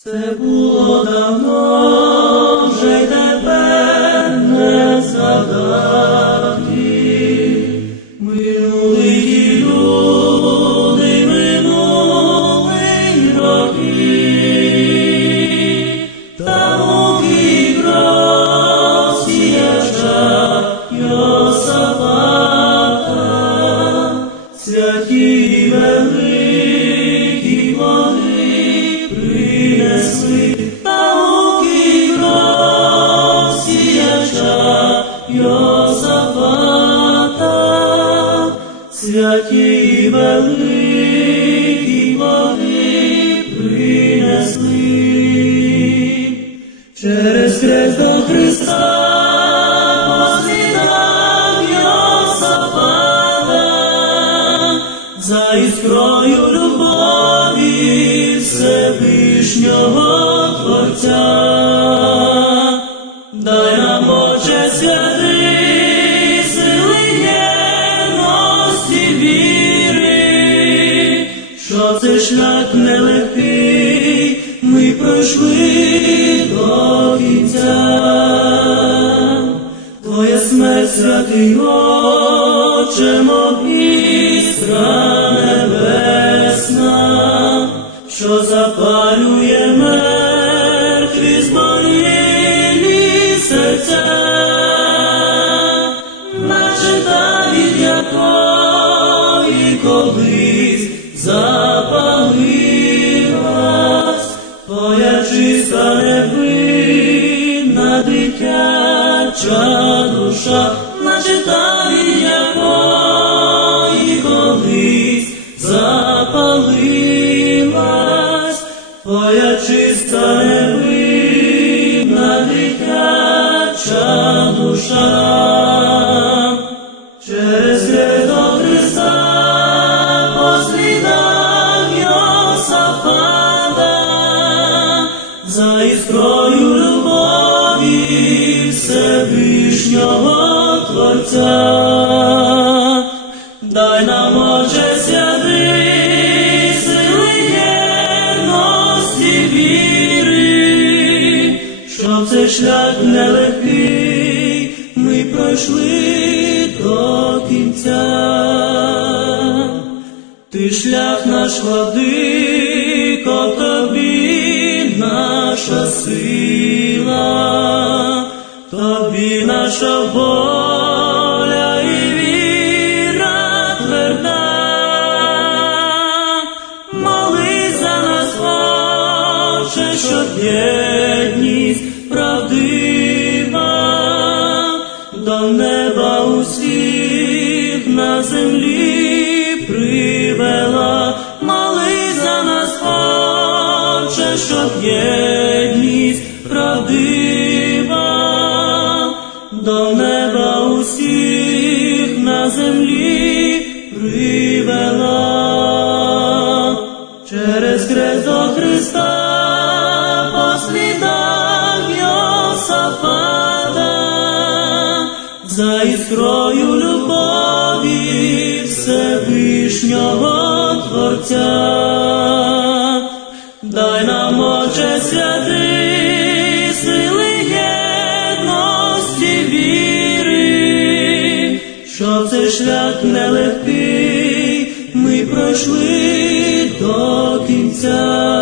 Це було давно, Йосафата, святі й великі вони принесли. Через крест до Христа за іскрою любові Всевишнього Творця. Шлях нелегкий, ми пройшли до кінця. Твоя смерть, святий Отче, магістра небесна, що запалює мертві зморілі серця, наче та від якої колись запалилась, дитяча душа, наче та від колись запалилась, твоя чиста невинна дитяча душа. Творця. Дай нам Отче святий, сили єдності віри, щоб цей шлях нелегкий ми пройшли до кінця. Ти шлях наш владико, тобі наша сила, тобі наша воля Через крест до Христа послідав Йосафата, за іскрою любові Всевишнього Творця. Дай нам Отче святий, сили єдності віри, щоб цей шлях нелегкий ми пройшли dokinca.